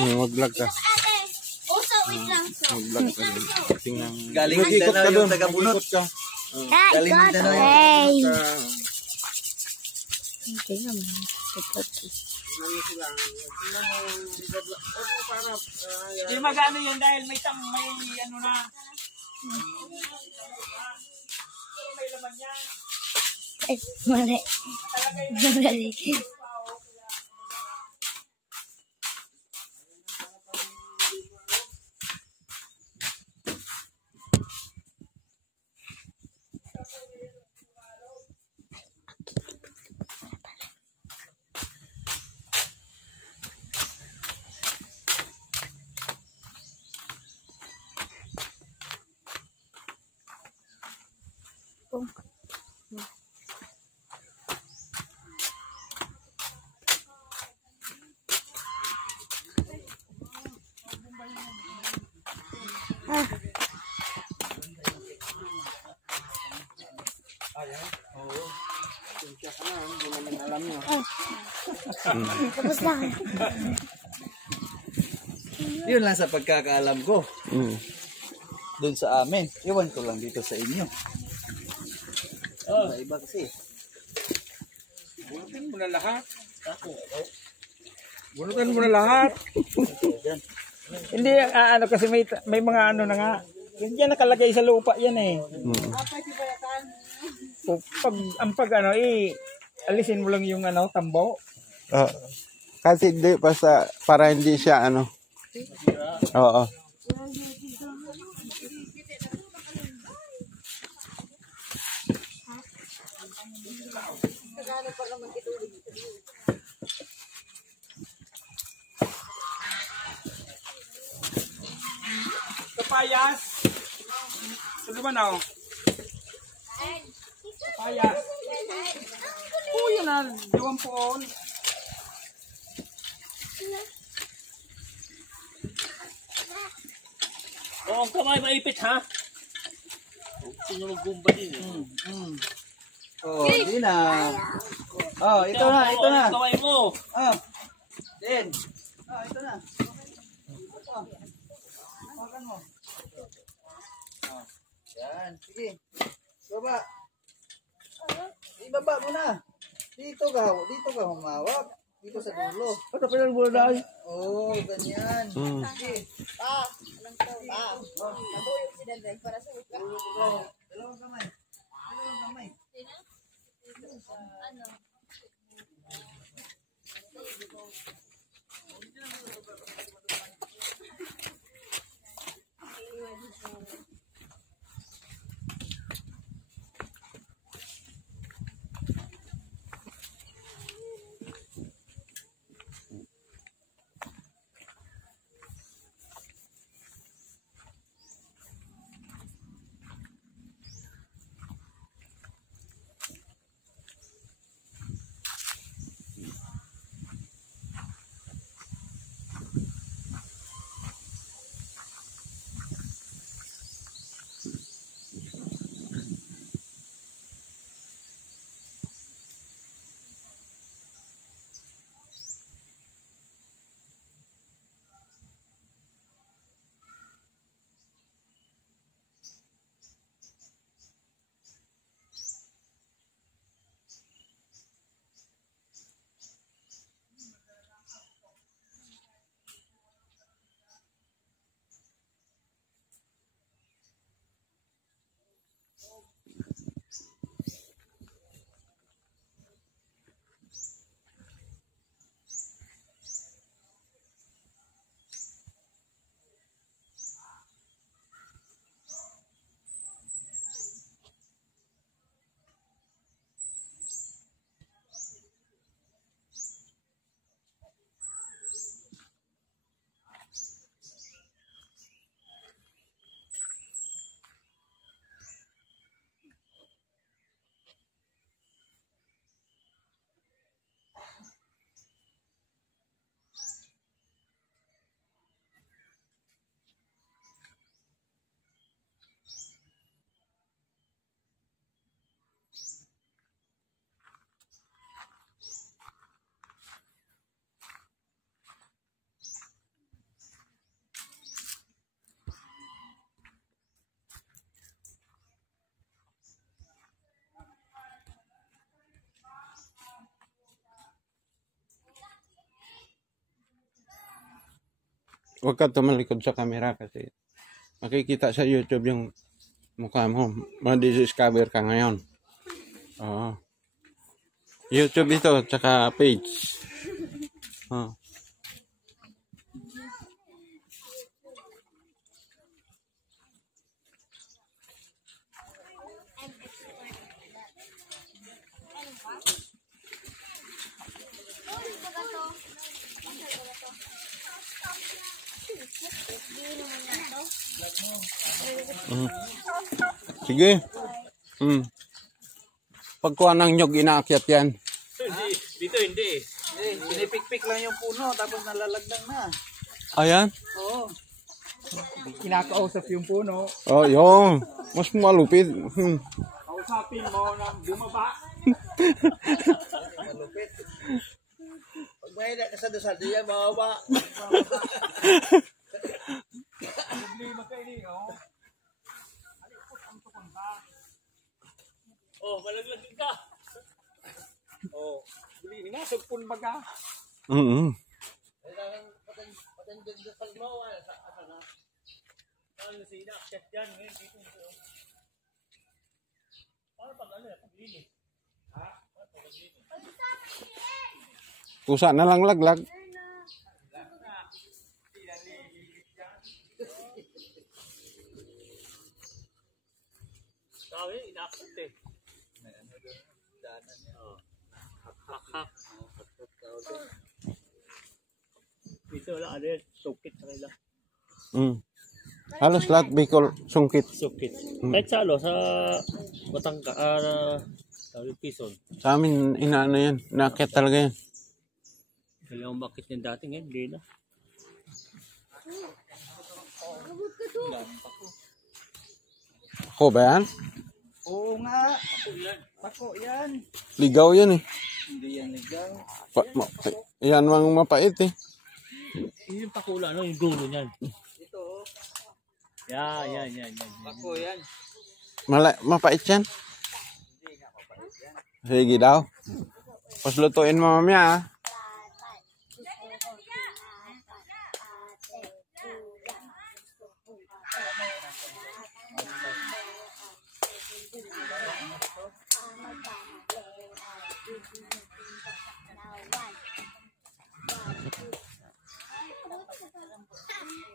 Mag-vlog ka. Mag-vlog ka din. Tingnan. Galing Mindanao yung taga-bunot. Galing Mindanao yung Okay naman. Hindi magano yan dahil may ano na. May laman yan. Ay, mali. Mali. Tapos lang. Yun lang sa pagkakaalam ko. Doon sa amin. Iwan ko lang dito sa inyo. Sa iba kasi. Bunutin mo na lahat. Bunutin mo na lahat. Hindi, ano kasi may mga ano na nga. Yan nakalagay sa lupa yan eh. Ang pag ano alisin mo lang yung ano, tambo. Kasi di basta para hindi siya ano. Oo. Kapayas. Ano ba na? Kapayas. Oh, yun na. Diwang poon. Oo, kamay maipit ha? Sinunog gumba din eh. Oh, hindi na. Oh, ito na, ito na. Kamay mo. Oh. Din. Oh, ito na. Oh. Makan mo. Oh. Yan, sige. Baba. Ibaba mo na. Dito ka humawak. Dito sa dulo. Ano pa yung bola? Oh, ganyan. Sige. Alam ko, natuyog si Danday para sa wika. Dalawang kamay. Dalawang kamay. Ano? Huwag ka tumalikod sa camera kasi makikita sa YouTube yung mukha mo. Madidiscover ka ngayon. Oo. YouTube ito, tsaka page. Oo. Sige. Pagkuha ng nyog, inaakyat yan. Dito hindi. Pinipikpik lang yung puno, tapos nalalagdang na. Ayan. Oo. Kinakausap yung puno. Oh, yun. Mas malupit. Kausapin mo na bumaba. Malupit. Pag may ka sa dasal, di yan, bababa. Problema kayo ni, oh. Oh, malaglag ka. Oh, bili ni nga sugpon baga. Patandang dasal mo, asa na. Ano si Ina? Chat yan. Ngayon dito. Paano pag ano? Paglinis? Pusa na lang laglag. Sabi, inaakit eh. Daanan niya. Hak. Dito wala ano yun. Sukit sa kanila. Halos lahat Bicol sungkit. Sukit. Kahit sa ano, sa Batangka, Quezon. Sa amin, inaano yan. Inaakyat talaga yan. Kailangan umakit niyan dati ngayon, hindi na. Ako ba yan? Oo nga. Pako yan. Ligaw yan eh. Hindi yan ligaw. Yan mga mapait eh. Yung pakula, ano, yung dulo niyan. Ito, oh. Yan. Pako yan. Mapait yan. Sige daw. Paslutuin mo mamaya ah.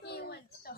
Iwan to.